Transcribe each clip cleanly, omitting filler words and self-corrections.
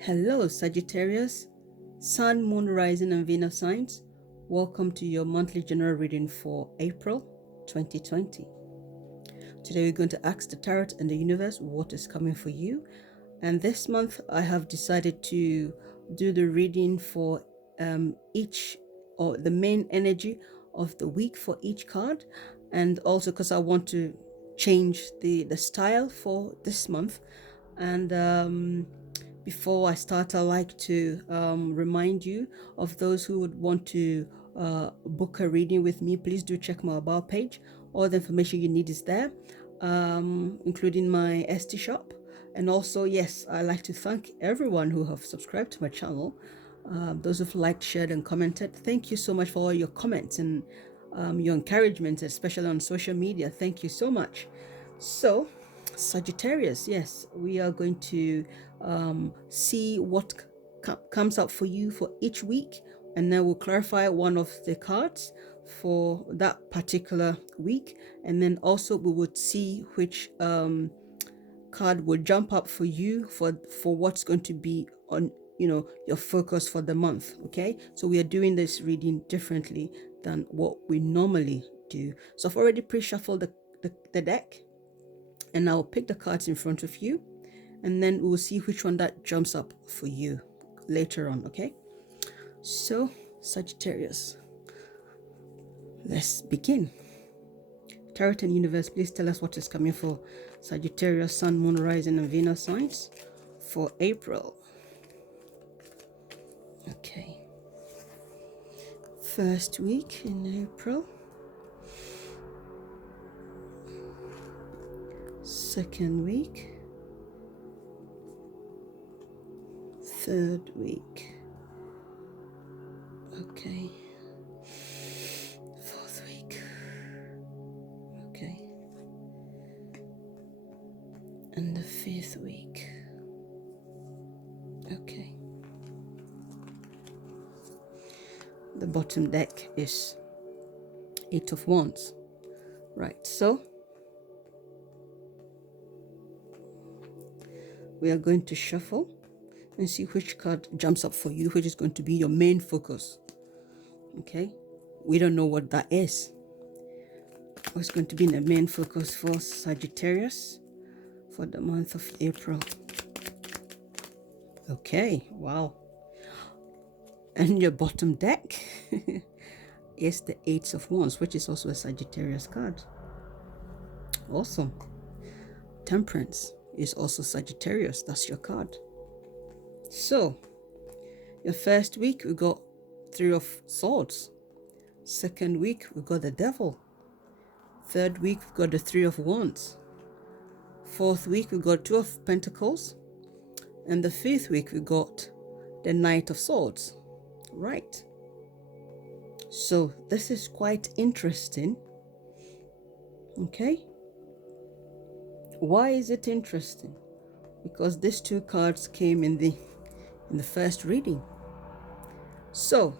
Hello, Sagittarius, Sun, Moon, Rising, and Venus signs. Welcome to your monthly general reading for April 2020. Today, we're going to ask the Tarot and the universe what is coming for you. And this month, I have decided to do the reading for each or the main energy of the week for each card. And also because I want to change the style for this month. And before I start, I like to remind you of those who would want to book a reading with me. Please do check my about page. All the information you need is there, including my Etsy shop. And also, yes, I like to thank everyone who have subscribed to my channel. Those who've liked, shared, and commented. Thank you so much for all your comments and your encouragement, especially on social media. Thank you so much. So, Sagittarius, yes, we are going to see what comes up for you for each week, and then we'll clarify one of the cards for that particular week, and then also we would see which card will jump up for you for what's going to be on your focus for the month. Okay, so we are doing this reading differently than what we normally do. So I've already pre-shuffled the deck, and I'll pick the cards in front of you, and then we'll see which one that jumps up for you later on. Okay, so Sagittarius, let's begin. Tarot and universe, please tell us what is coming for Sagittarius, Sun, Moon, Rising, and Venus signs for April. Okay, first week in April, second week, third week, okay, fourth week, okay, and the fifth week, okay. The bottom deck is Eight of Wands. Right, so we are going to shuffle and see which card jumps up for you, which is going to be your main focus. Okay, we don't know what that is. What's going to be the main focus for Sagittarius for the month of April? Okay, wow. And your bottom deck is the Eight of Wands, which is also a Sagittarius card. Awesome. Temperance is also Sagittarius. That's your card. So, your first week, we got Three of Swords. Second week, we got the Devil. Third week, we got the Three of Wands. Fourth week, we got Two of Pentacles. And the fifth week, we got the Knight of Swords. Right. So this is quite interesting. Okay. Why is it interesting? Because these two cards came in the first reading. So,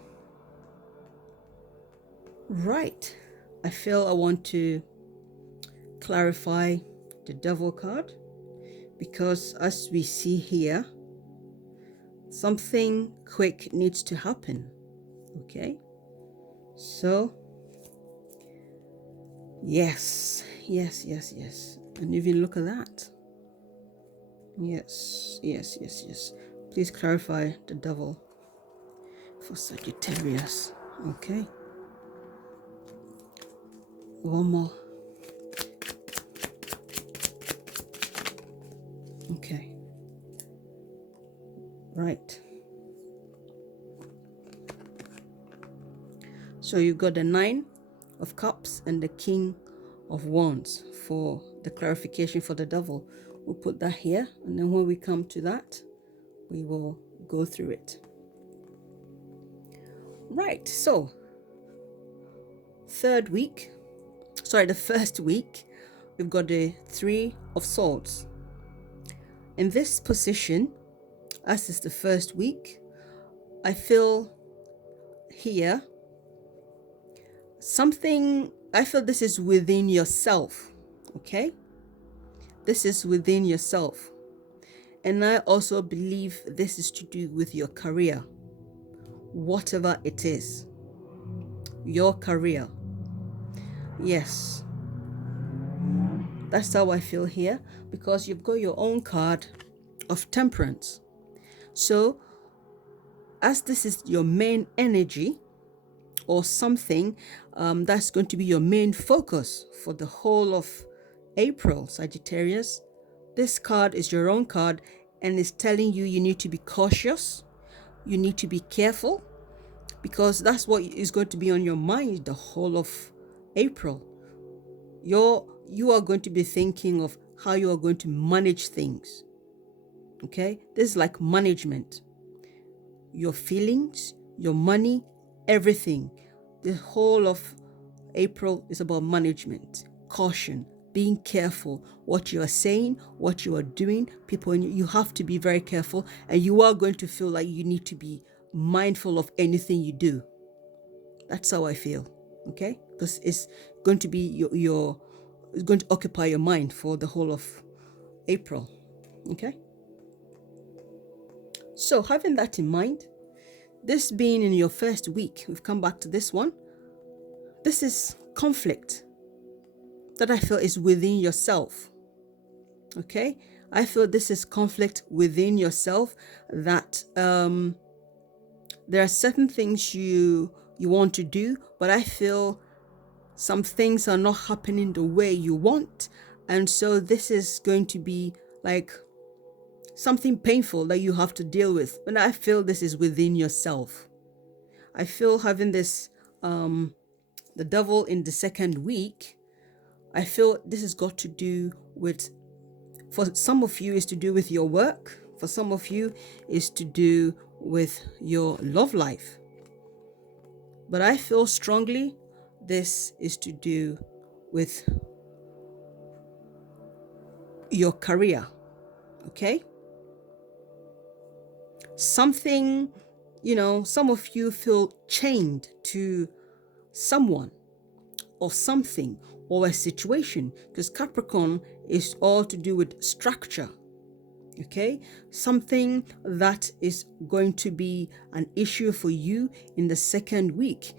right, I feel I want to clarify the Devil card, because as we see here, something quick needs to happen. Okay, so yes, and even look at that. Yes. Please clarify the Devil for Sagittarius. Okay, one more. Okay, right. So you got the Nine of Cups and the King of Wands for the clarification for the Devil. We'll put that here, and then when we come to that, we will go through it. Right, so the first week, we've got the Three of Swords. In this position, as is the first week, I feel here I feel this is within yourself. Okay, this is within yourself, And I also believe this is to do with your career, whatever it is, your career. Yes, that's how I feel here, because you've got your own card of temperance. So, as this is your main energy or something that's going to be your main focus for the whole of April, Sagittarius, this card is your own card and is telling you you need to be cautious, you need to be careful, because that's what is going to be on your mind the whole of April. You are going to be thinking of how you are going to manage things. Okay? This is like management. Your feelings, your money, everything. The whole of April is about management, caution, being careful what you are saying, what you are doing. People, you have to be very careful, and you are going to feel like you need to be mindful of anything you do. That's how I feel. Okay, because it's going to be it's going to occupy your mind for the whole of April. Okay, so having that in mind, this being in your first week, we've come back to this one. This is conflict that I feel is within yourself. Okay, I feel this is conflict within yourself, that there are certain things you want to do, but I feel some things are not happening the way you want, and so this is going to be like something painful that you have to deal with. But I feel this is within yourself. I feel having this the devil in the second week, I feel this has got to do with, for some of you, is to do with your work. For some of you, is to do with your love life. But I feel strongly this is to do with your career. Okay? Something, some of you feel chained to someone or something or a situation, because Capricorn is all to do with structure. Okay, something that is going to be an issue for you in the second week,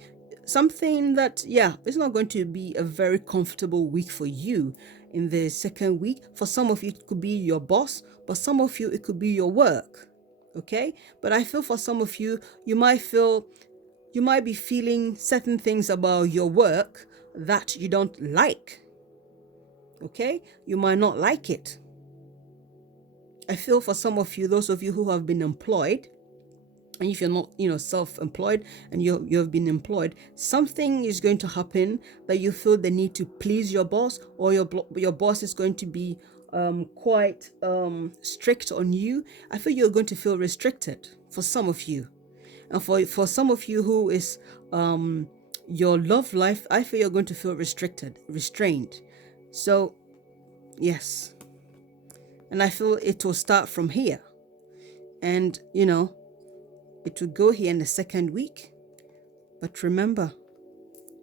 something that, it's not going to be a very comfortable week for you in the second week. For some of you it could be your boss, but some of you it could be your work. Okay, but I feel for some of you, you might be feeling certain things about your work that you don't like. Okay, you might not like it. I feel for some of you, those of you who have been employed, and if you're not, self-employed and you have been employed, something is going to happen that you feel the need to please your boss, or your boss is going to be quite strict on you. I feel you're going to feel restricted for some of you. And for some of you who is your love life, I feel you're going to feel restrained. So, yes. And I feel it will start from here. And, it will go here in the second week. But remember,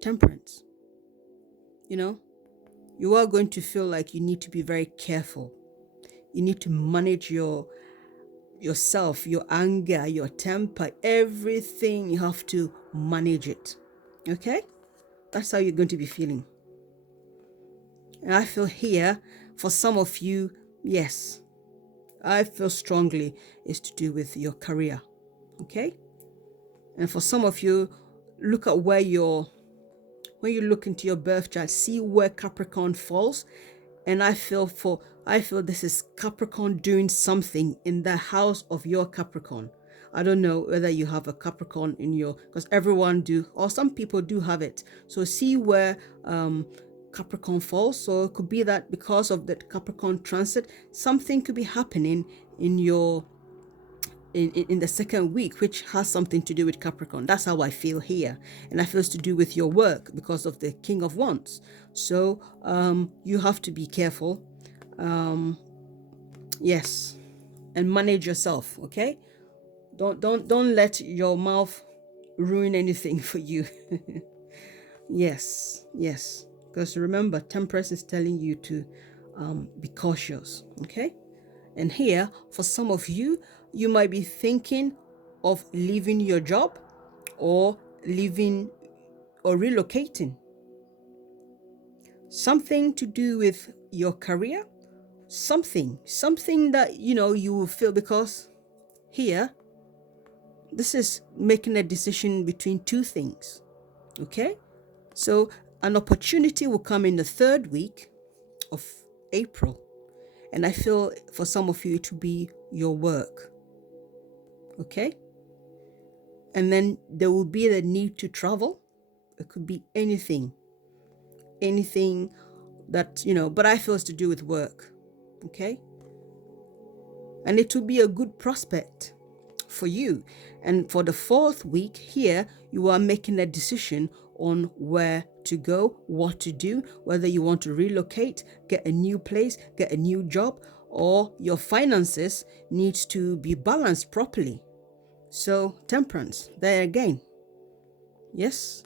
temperance. You are going to feel like you need to be very careful. You need to manage yourself, your anger, your temper, everything. You have to manage it. Okay? That's how you're going to be feeling. And I feel here, for some of you, yes, I feel strongly it's to do with your career. Okay? And for some of you, look at when you look into your birth chart, see where Capricorn falls. And I feel this is Capricorn doing something in the house of your Capricorn. I don't know whether you have a Capricorn in because everyone do, or some people do have it. So see where Capricorn falls. So it could be that because of that Capricorn transit, something could be happening in your in the second week, which has something to do with Capricorn. That's how I feel here. And I feel it's to do with your work because of the King of Wands. So you have to be careful. Yes. And manage yourself, okay? Don't let your mouth ruin anything for you. Yes. Because remember, temperance is telling you to be cautious, okay? And here, for some of you, you might be thinking of leaving your job or leaving or relocating. Something to do with your career, something that you will feel, because here this is making a decision between two things. Okay, so an opportunity will come in the third week of April, and I feel for some of you it will be your work. Okay, and then there will be the need to travel. It could be anything that but I feel it's to do with work. Okay, and it will be a good prospect for you. And for the fourth week here, you are making a decision on where to go, what to do, whether you want to relocate, get a new place, get a new job, or your finances needs to be balanced properly. So temperance, there again. Yes,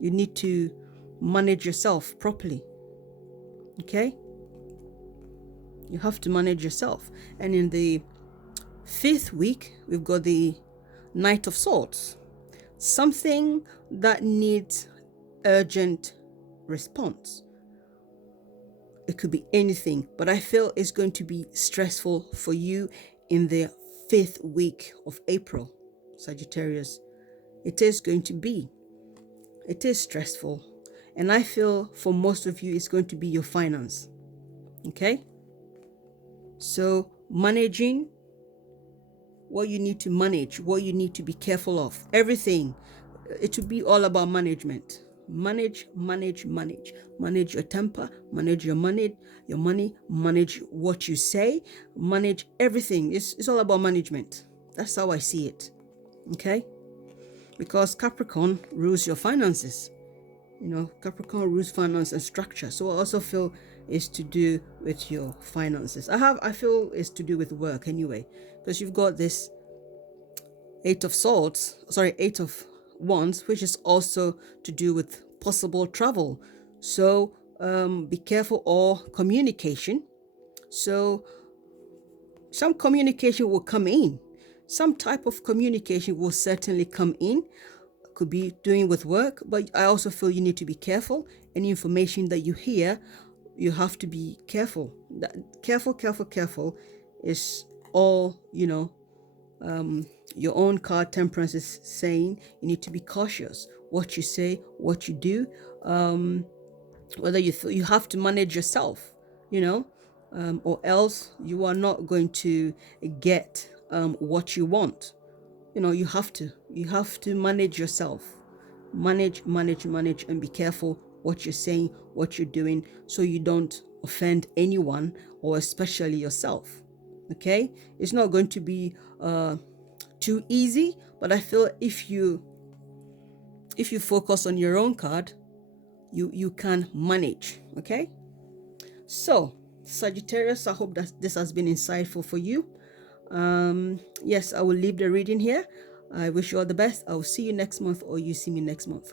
you need to manage yourself properly. Okay, you have to manage yourself. And in the fifth week, we've got the Knight of Swords, something that needs urgent response. It could be anything, but I feel it's going to be stressful for you in the fifth week of April, Sagittarius. It is going to be. It is stressful. And I feel for most of you, it's going to be your finance. Okay? So managing what you need to manage, what you need to be careful of, everything. It will be all about management. Manage your temper, manage your money, manage what you say, manage everything. It's all about management. That's how I see it. Okay? Because Capricorn rules your finances. Capricorn rules finance and structure. So I also feel it's to do with your finances. I feel it's to do with work anyway, because you've got this Eight of Wands, which is also to do with possible travel. So be careful, or communication. So some communication will come in. Some type of communication will certainly come in. Could be doing with work, but I also feel you need to be careful. Any information that you hear, you have to be careful. Careful is all, your own card Temperance is saying you need to be cautious. What you say, what you do, whether you have to manage yourself, or else you are not going to get what you want. You have to manage yourself. Manage, and be careful what you're saying, what you're doing, so you don't offend anyone, or especially yourself. Okay, it's not going to be too easy, but I feel if you focus on your own card, you can manage. Okay, so Sagittarius, I hope that this has been insightful for you. Yes, I will leave the reading here. I wish you all the best. I will see you next month, or you see me next month.